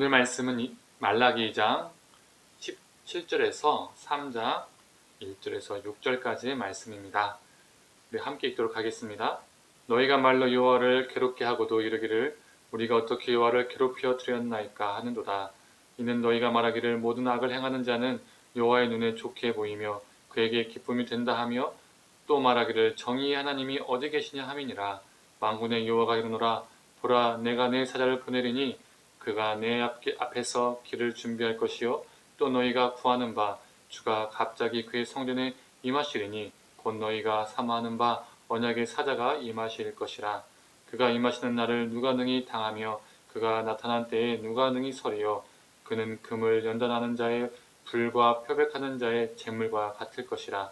오늘 말씀은 말라기 2장 17절에서 3장 1절에서 6절까지의 말씀입니다. 우리 함께 읽도록 하겠습니다. 너희가 말로 여호와를 괴롭게 하고도 이르기를 우리가 어떻게 여호와를 괴롭혀 드렸나이까 하는도다. 이는 너희가 말하기를 모든 악을 행하는 자는 여호와의 눈에 좋게 보이며 그에게 기쁨이 된다 하며 또 말하기를 정의의 하나님이 어디 계시냐 함이니라. 만군의 여호와가 이르노라. 보라, 내가 내 사자를 보내리니 그가 내 앞에서 길을 준비할 것이요 또 너희가 구하는 바 주가 갑자기 그의 성전에 임하시리니 곧 너희가 사모하는 바 언약의 사자가 임하실 것이라. 그가 임하시는 날을 누가 능히 당하며 그가 나타난 때에 누가 능히 서리요. 그는 금을 연단하는 자의 불과 표백하는 자의 재물과 같을 것이라.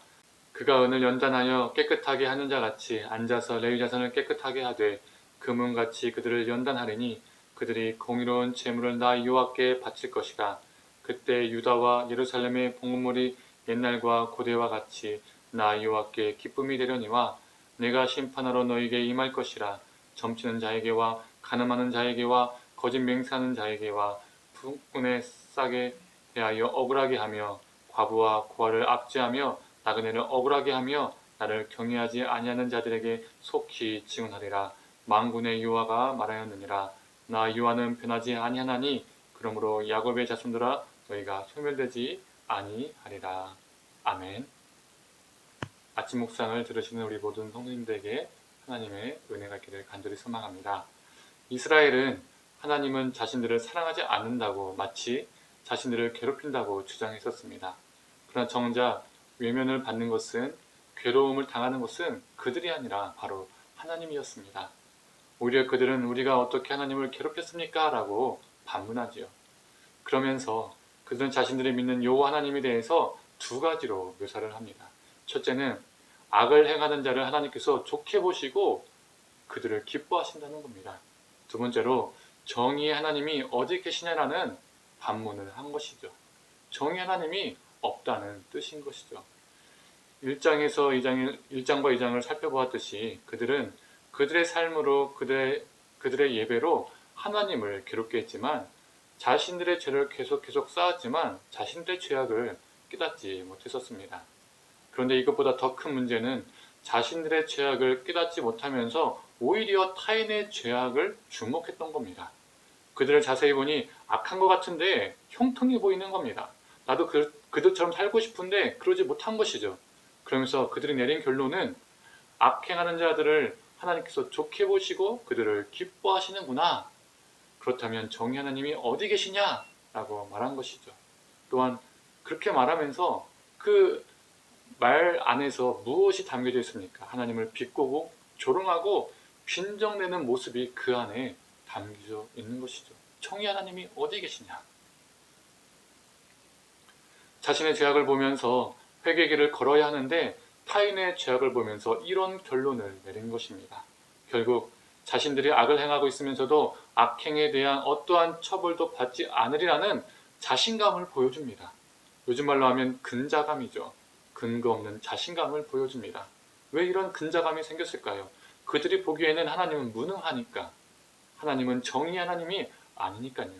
그가 은을 연단하여 깨끗하게 하는 자 같이 앉아서 레위 자손을 깨끗하게 하되 금은같이 그들을 연단하리니 그들이 공의로운 재물을 나 여호와께 바칠 것이라. 그때 유다와 예루살렘의 봉헌물이 옛날과 고대와 같이 나 여호와께 기쁨이 되려니와 내가 심판하러 너희에게 임할 것이라. 점치는 자에게와 간음하는 자에게와 거짓 맹세하는 자에게와 북군의 싹에 대하여 억울하게 하며 과부와 고아를 압제하며 나그네를 억울하게 하며 나를 경외하지 아니하는 자들에게 속히 증언하리라. 만군의 여호와가 말하였느니라. 나 여호와는 변하지 아니하나니 그러므로 야곱의 자손들아 너희가 소멸되지 아니하리라. 아멘. 아침 묵상을 들으시는 우리 모든 성도님들에게 하나님의 은혜가 있기를 간절히 소망합니다. 이스라엘은 하나님은 자신들을 사랑하지 않는다고 마치 자신들을 괴롭힌다고 주장했었습니다. 그러나 정작 외면을 받는 것은, 괴로움을 당하는 것은 그들이 아니라 바로 하나님이었습니다. 오히려 그들은 우리가 어떻게 하나님을 괴롭혔습니까? 라고 반문하지요. 그러면서 그들은 자신들이 믿는 여호와 하나님에 대해서 두 가지로 묘사를 합니다. 첫째는 악을 행하는 자를 하나님께서 좋게 보시고 그들을 기뻐하신다는 겁니다. 두 번째로 정의의 하나님이 어디 계시냐라는 반문을 한 것이죠. 정의의 하나님이 없다는 뜻인 것이죠. 1장과 2장을 살펴보았듯이 그들은 그들의 삶으로 그들의 예배로 하나님을 괴롭게 했지만 자신들의 죄를 계속 쌓았지만 자신들의 죄악을 깨닫지 못했었습니다. 그런데 이것보다 더 큰 문제는 자신들의 죄악을 깨닫지 못하면서 오히려 타인의 죄악을 주목했던 겁니다. 그들을 자세히 보니 악한 것 같은데 형통해 보이는 겁니다. 나도 그들처럼 살고 싶은데 그러지 못한 것이죠. 그러면서 그들이 내린 결론은 악행하는 자들을 하나님께서 좋게 보시고 그들을 기뻐하시는구나. 그렇다면 정의 하나님이 어디 계시냐? 라고 말한 것이죠. 또한 그렇게 말하면서 그 말 안에서 무엇이 담겨져 있습니까? 하나님을 비꼬고 조롱하고 빈정내는 모습이 그 안에 담겨져 있는 것이죠. 정의 하나님이 어디 계시냐? 자신의 죄악을 보면서 회개의 길을 걸어야 하는데 타인의 죄악을 보면서 이런 결론을 내린 것입니다. 결국 자신들이 악을 행하고 있으면서도 악행에 대한 어떠한 처벌도 받지 않으리라는 자신감을 보여줍니다. 요즘 말로 하면 근자감이죠. 근거 없는 자신감을 보여줍니다. 왜 이런 근자감이 생겼을까요? 그들이 보기에는 하나님은 무능하니까, 하나님은 정의 하나님이 아니니까요.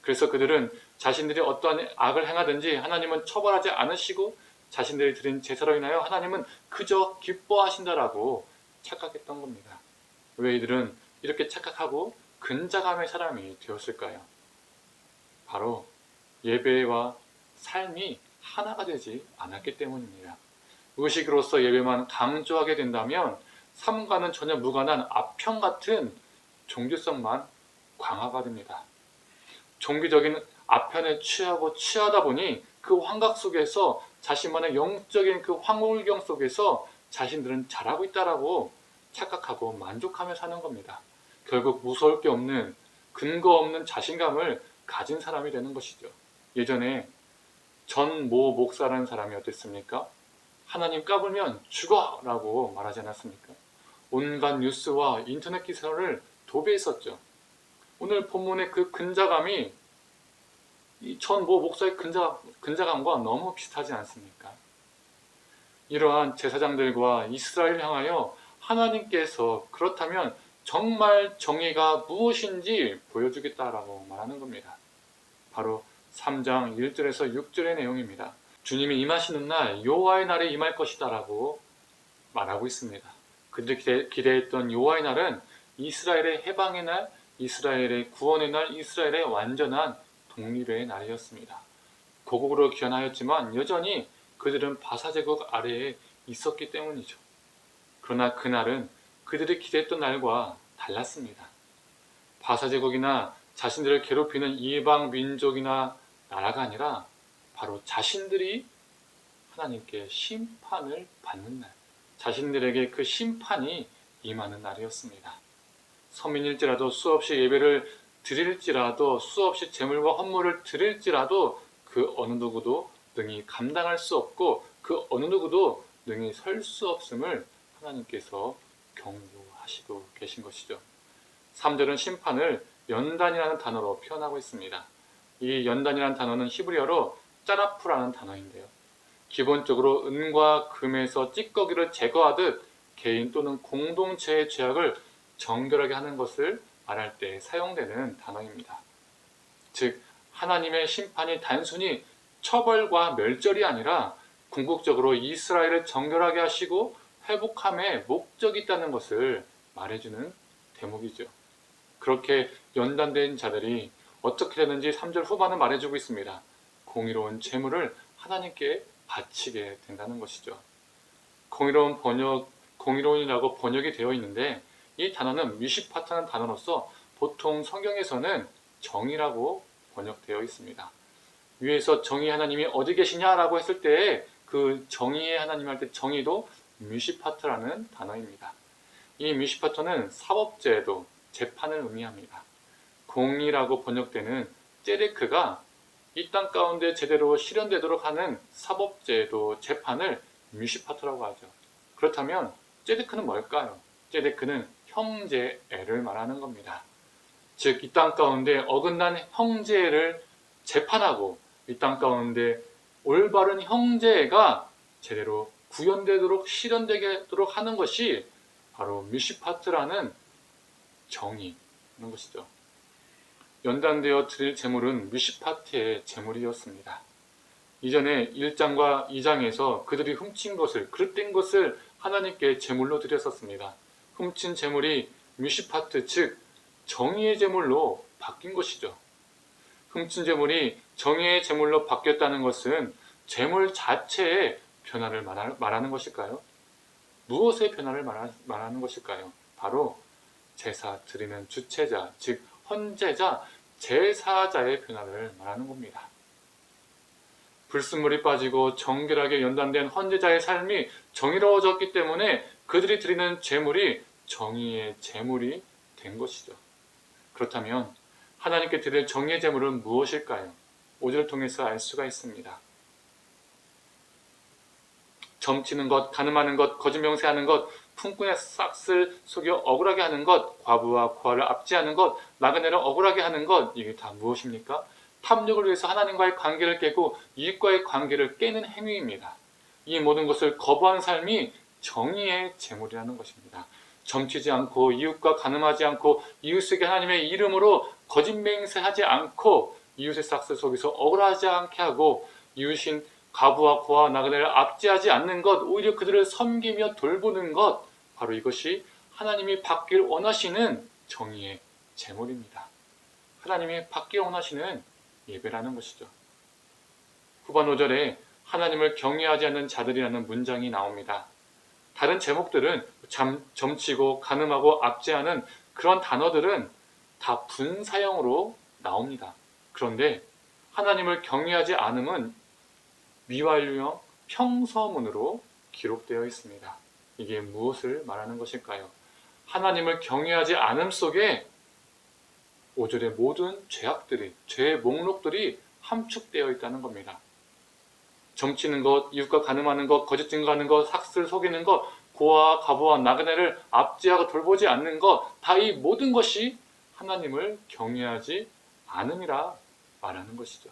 그래서 그들은 자신들이 어떠한 악을 행하든지 하나님은 처벌하지 않으시고 자신들이 드린 제사로 인하여 하나님은 그저 기뻐하신다라고 착각했던 겁니다. 왜 이들은 이렇게 착각하고 근자감의 사람이 되었을까요? 바로 예배와 삶이 하나가 되지 않았기 때문입니다. 의식으로서 예배만 강조하게 된다면 삶과는 전혀 무관한 아편 같은 종교성만 강화가 됩니다. 종교적인 아편에 취하다 보니 그 환각 속에서 자신만의 영적인 그 황홀경 속에서 자신들은 잘하고 있다라고 착각하고 만족하며 사는 겁니다. 결국 무서울 게 없는 근거 없는 자신감을 가진 사람이 되는 것이죠. 예전에 전 모 목사라는 사람이 어땠습니까? 하나님 까불면 죽어! 라고 말하지 않았습니까? 온갖 뉴스와 인터넷 기사를 도배했었죠. 오늘 본문의 그 근자감이 이 전 모 목사의 근자감과 너무 비슷하지 않습니까? 이러한 제사장들과 이스라엘을 향하여 하나님께서 그렇다면 정말 정의가 무엇인지 보여주겠다라고 말하는 겁니다. 바로 3장 1절에서 6절의 내용입니다. 주님이 임하시는 날 여호와의 날이 임할 것이다 라고 말하고 있습니다. 그들이 기대했던 여호와의 날은 이스라엘의 해방의 날, 이스라엘의 구원의 날, 이스라엘의 완전한 독립의 날이었습니다. 고국으로 귀환하였지만 여전히 그들은 바사제국 아래에 있었기 때문이죠. 그러나 그날은 그들이 기대했던 날과 달랐습니다. 바사제국이나 자신들을 괴롭히는 이방 민족이나 나라가 아니라 바로 자신들이 하나님께 심판을 받는 날, 자신들에게 그 심판이 임하는 날이었습니다. 서민일지라도 수없이 예배를 드릴지라도 수없이 제물과 헌물을 드릴지라도 그 어느 누구도 능히 감당할 수 없고 그 어느 누구도 능히 설 수 없음을 하나님께서 경고하시고 계신 것이죠. 3절은 심판을 연단이라는 단어로 표현하고 있습니다. 이 연단이라는 단어는 히브리어로 짜라프라는 단어인데요. 기본적으로 은과 금에서 찌꺼기를 제거하듯 개인 또는 공동체의 죄악을 정결하게 하는 것을 말할 때 사용되는 단어입니다. 즉 하나님의 심판이 단순히 처벌과 멸절이 아니라 궁극적으로 이스라엘을 정결하게 하시고 회복함에 목적이 있다는 것을 말해주는 대목이죠. 그렇게 연단된 자들이 어떻게 되는지 3절 후반은 말해주고 있습니다. 공의로운 재물을 하나님께 바치게 된다는 것이죠. 공의로운이라고 번역이 되어 있는데 이 단어는 미시파트라는 단어로서 보통 성경에서는 정의라고 번역되어 있습니다. 위에서 정의 하나님이 어디 계시냐라고 했을 때 그 정의의 하나님 할 때 정의도 미시파트라는 단어입니다. 이 미시파트는 사법제도, 재판을 의미합니다. 공의라고 번역되는 ጼ데크가 이 땅 가운데 제대로 실현되도록 하는 사법제도, 재판을 미시파트라고 하죠. 그렇다면 ጼ데크는 뭘까요? ጼ데크는 형제애를 말하는 겁니다. 즉 이 땅 가운데 어긋난 형제애를 재판하고 이 땅 가운데 올바른 형제애가 제대로 구현되도록 실현되도록 하는 것이 바로 미시파트라는 정의인 것이죠. 연단되어 드릴 제물은 미시파트의 제물이었습니다. 이전에 1장과 2장에서 그들이 훔친 것을, 그릇된 것을 하나님께 제물로 드렸었습니다. 훔친 제물이 미시파트, 즉 정의의 제물로 바뀐 것이죠. 훔친 제물이 정의의 제물로 바뀌었다는 것은 제물 자체의 변화를 말하는 것일까요? 무엇의 변화를 말하는 것일까요? 바로 제사 드리는 주체자, 즉 헌제자, 제사자의 변화를 말하는 겁니다. 불순물이 빠지고 정결하게 연단된 헌제자의 삶이 정의로워졌기 때문에 그들이 드리는 제물이 정의의 제물이 된 것이죠. 그렇다면 하나님께 드릴 정의의 제물은 무엇일까요? 5절을 통해서 알 수가 있습니다. 점치는 것, 간음하는 것, 거짓 명세하는 것, 품꾼의 싹을 속여 억울하게 하는 것, 과부와 고아를 압제하는 것, 나그네를 억울하게 하는 것, 이게 다 무엇입니까? 탐욕을 위해서 하나님과의 관계를 깨고 이웃과의 관계를 깨는 행위입니다. 이 모든 것을 거부한 삶이 정의의 제물이라는 것입니다. 점치지 않고 이웃과 간음하지 않고 이웃에게 하나님의 이름으로 거짓 맹세하지 않고 이웃의 싹을 속여서 억울하지 않게 하고 이웃인 과부와 고아 나그네를 압제하지 않는 것, 오히려 그들을 섬기며 돌보는 것, 바로 이것이 하나님이 받길 원하시는 정의의 제물입니다. 하나님이 받길 원하시는 예배라는 것이죠. 후반 5절에 하나님을 경외하지 않는 자들이라는 문장이 나옵니다. 다른 제목들은 점치고 간음하고 압제하는 그런 단어들은 다 분사형으로 나옵니다. 그런데 하나님을 경외하지 않음은 미완료형 평서문으로 기록되어 있습니다. 이게 무엇을 말하는 것일까요? 하나님을 경외하지 않음 속에 5절의 모든 죄악들이, 죄의 목록들이 함축되어 있다는 겁니다. 점치는 것, 이웃과 간음하는 것, 거짓 증거하는 것, 삭슬 속이는 것, 고아와 과부와 나그네를 압제하고 돌보지 않는 것, 다 이 모든 것이 하나님을 경외하지 않음이라 말하는 것이죠.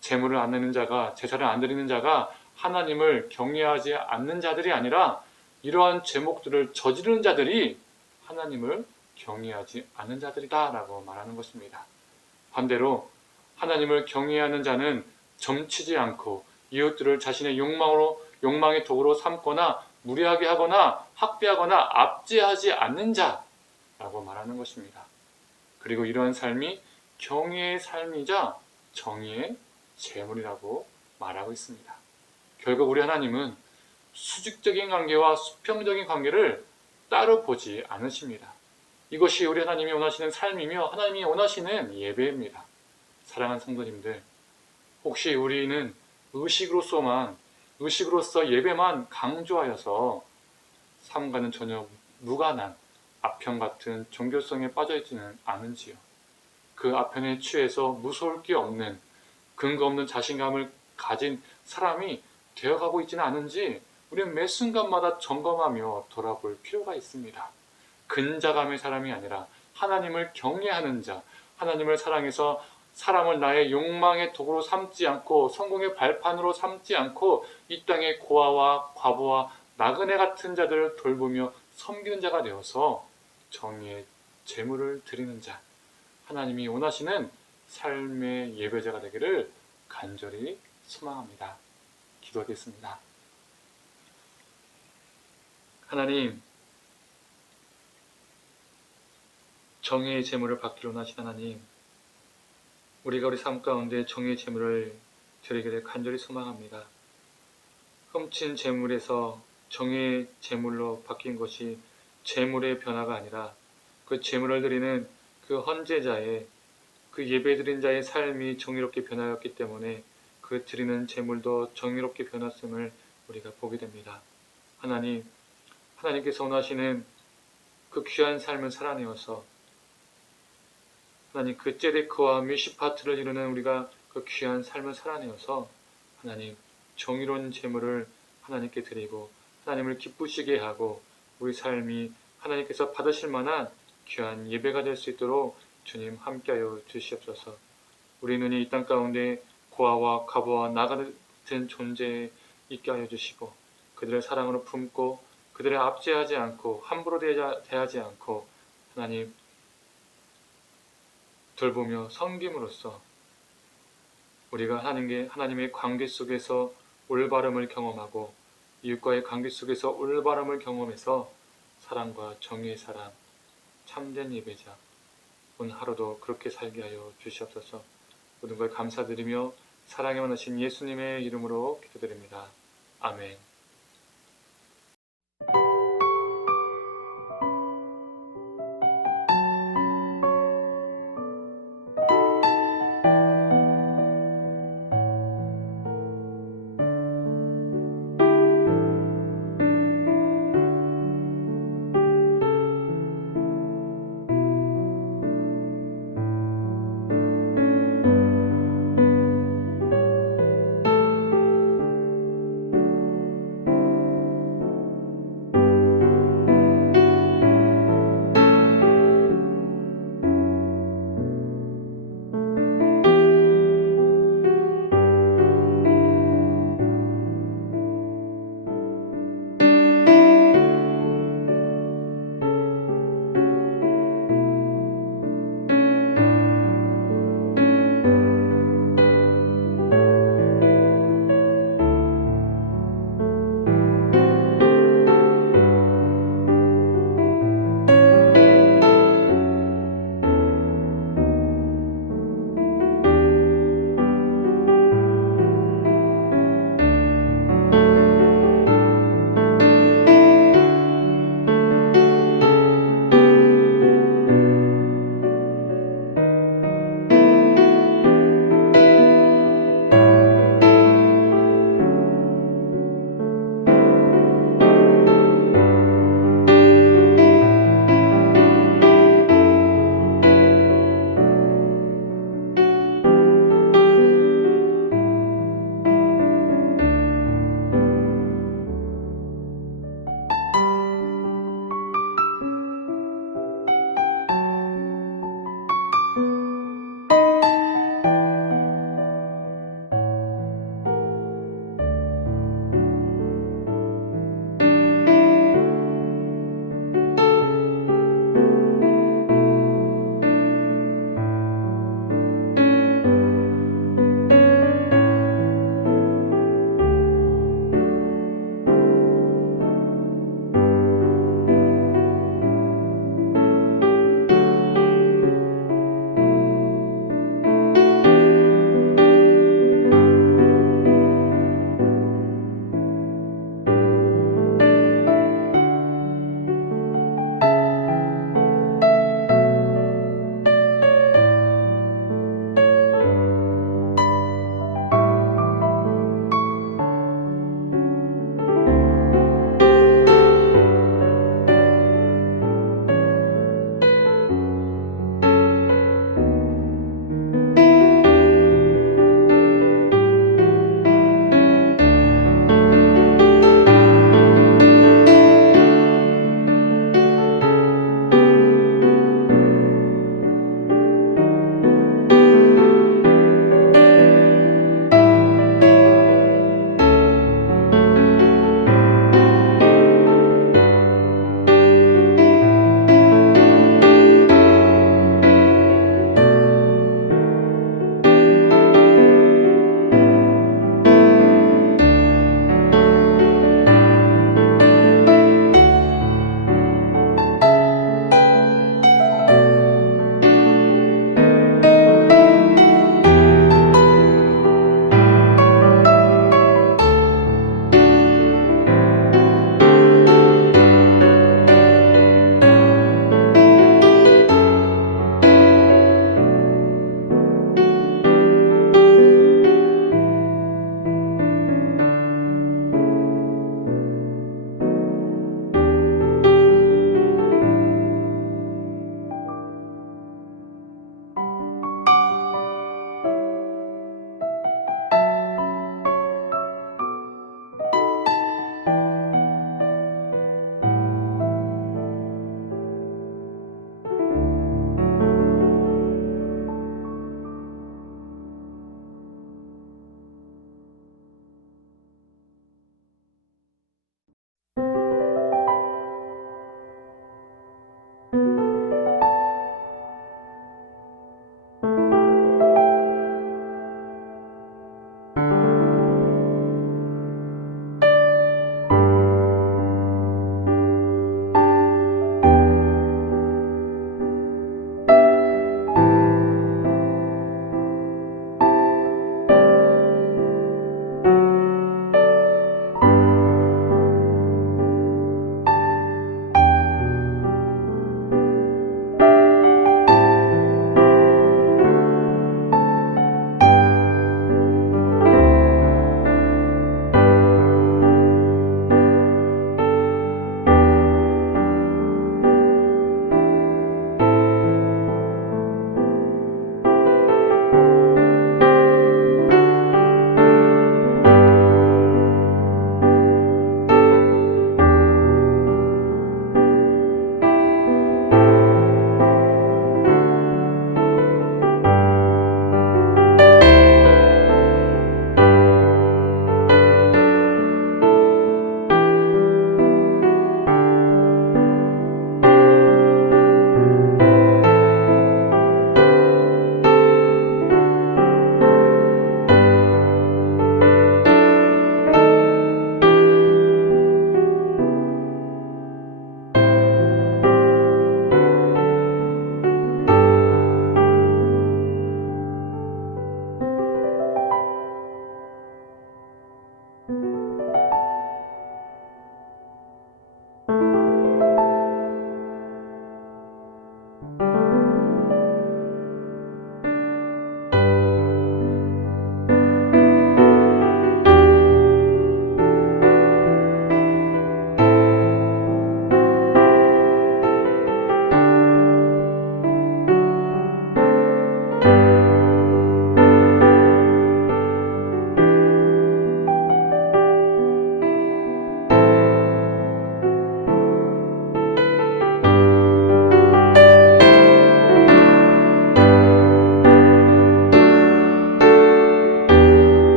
제물을 안 내는 자가, 제사를 안 드리는 자가 하나님을 경외하지 않는 자들이 아니라 이러한 제목들을 저지르는 자들이 하나님을 경외하지 않는 자들이다 라고 말하는 것입니다. 반대로 하나님을 경외하는 자는 점치지 않고 이웃들을 자신의 욕망의 도구로 삼거나 무례하게 하거나 학대하거나 압제하지 않는 자라고 말하는 것입니다. 그리고 이러한 삶이 경외의 삶이자 정의의 재물이라고 말하고 있습니다. 결국 우리 하나님은 수직적인 관계와 수평적인 관계를 따로 보지 않으십니다. 이것이 우리 하나님이 원하시는 삶이며 하나님이 원하시는 예배입니다. 사랑하는 성도님들, 혹시 우리는 의식으로서 예배만 강조하여서 삶과는 전혀 무관한 아편 같은 종교성에 빠져있지는 않은지요? 그 아편에 취해서 무서울 게 없는 근거 없는 자신감을 가진 사람이 되어가고 있지는 않은지 우리는 매 순간마다 점검하며 돌아볼 필요가 있습니다. 근자감의 사람이 아니라 하나님을 경외하는 자, 하나님을 사랑해서 사람을 나의 욕망의 도구로 삼지 않고 성공의 발판으로 삼지 않고 이 땅의 고아와 과부와 나그네 같은 자들을 돌보며 섬기는 자가 되어서 정의의 제물을 드리는 자, 하나님이 원하시는 삶의 예배자가 되기를 간절히 소망합니다. 기도하겠습니다. 하나님, 정의의 제물을 받기를 원하신 하나님, 우리가 우리 삶 가운데 정의의 제물을 드리기를 간절히 소망합니다. 훔친 제물에서 정의의 제물로 바뀐 것이 제물의 변화가 아니라 그 제물을 드리는 그 헌제자의, 그 예배드린 자의 삶이 정의롭게 변하였기 때문에 그 드리는 제물도 정의롭게 변했음을 우리가 보게 됩니다. 하나님, 하나님께서 원하시는 그 귀한 삶을 살아내어서 하나님, 그 제데크와 미시파트를 이루는 우리가 그 귀한 삶을 살아내어서 하나님, 정의로운 제물을 하나님께 드리고 하나님을 기쁘시게 하고 우리 삶이 하나님께서 받으실 만한 귀한 예배가 될 수 있도록 주님 함께하여 주시옵소서. 우리 눈이 이 땅 가운데 고아와 과부와 나 같은 존재에 있게 하여 주시고 그들의 사랑으로 품고 그들을 압제하지 않고 함부로 대하지 않고 하나님 돌보며 섬김으로써 우리가 하나님의 관계 속에서 올바름을 경험하고 이웃과의 관계 속에서 올바름을 경험해서 사랑과 정의의 사람, 참된 예배자 오늘 하루도 그렇게 살게 하여 주시옵소서. 모든 걸 감사드리며 사랑에 원하신 예수님의 이름으로 기도드립니다. 아멘.